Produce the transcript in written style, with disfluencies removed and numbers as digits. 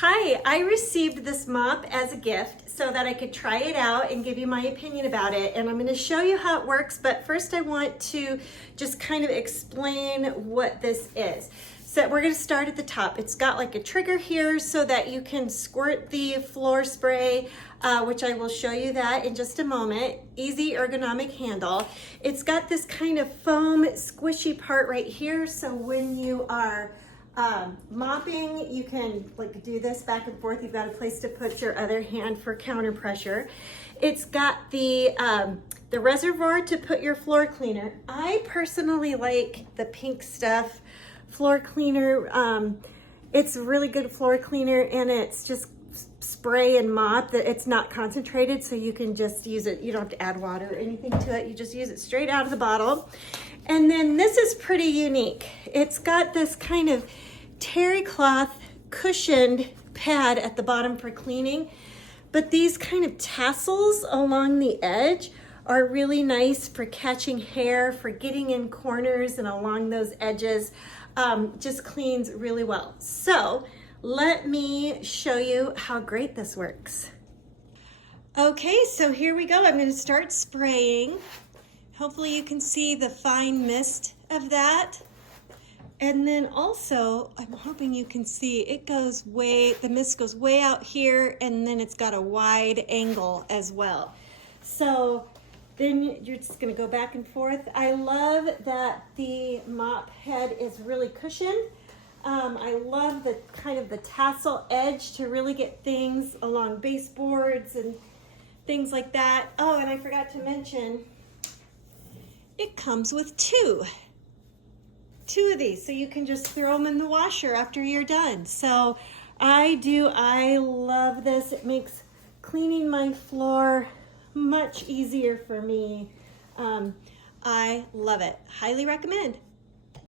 Hi, I received this mop as a gift so that I could try it out and give you my opinion about it. And I'm going to show you how it works, but first I want to just kind of explain what this is. So we're going to start at the top. It's got like a trigger here so that you can squirt the floor spray, which I will show you that in just a moment. Easy ergonomic handle. It's got this kind of foam squishy part right here, so when you are mopping, you can like do this back and forth. You've got a place to put your other hand for counter pressure. It's got the reservoir to put your floor cleaner. I personally like the pink stuff floor cleaner. It's a really good floor cleaner, and it's just spray and mop. That it's not concentrated, so you can just use it. You don't have to add water or anything to it. You just use it straight out of the bottle. And then this is pretty unique. It's got this kind of terry cloth cushioned pad at the bottom for cleaning, but these kind of tassels along the edge are really nice for catching hair, for getting in corners and along those edges. Just cleans really well. So let me show you how great this works. Okay, so here we go. I'm going to start spraying. Hopefully you can see the fine mist of that. And then also, I'm hoping you can see the mist goes way out here, and then it's got a wide angle as well. So then you're just gonna go back and forth. I love that the mop head is really cushioned. I love the kind of the tassel edge to really get things along baseboards and things like that. Oh, and I forgot to mention, it comes with two of these, so you can just throw them in the washer after you're done. So I love this. It makes cleaning my floor much easier for me. I love it. Highly recommend.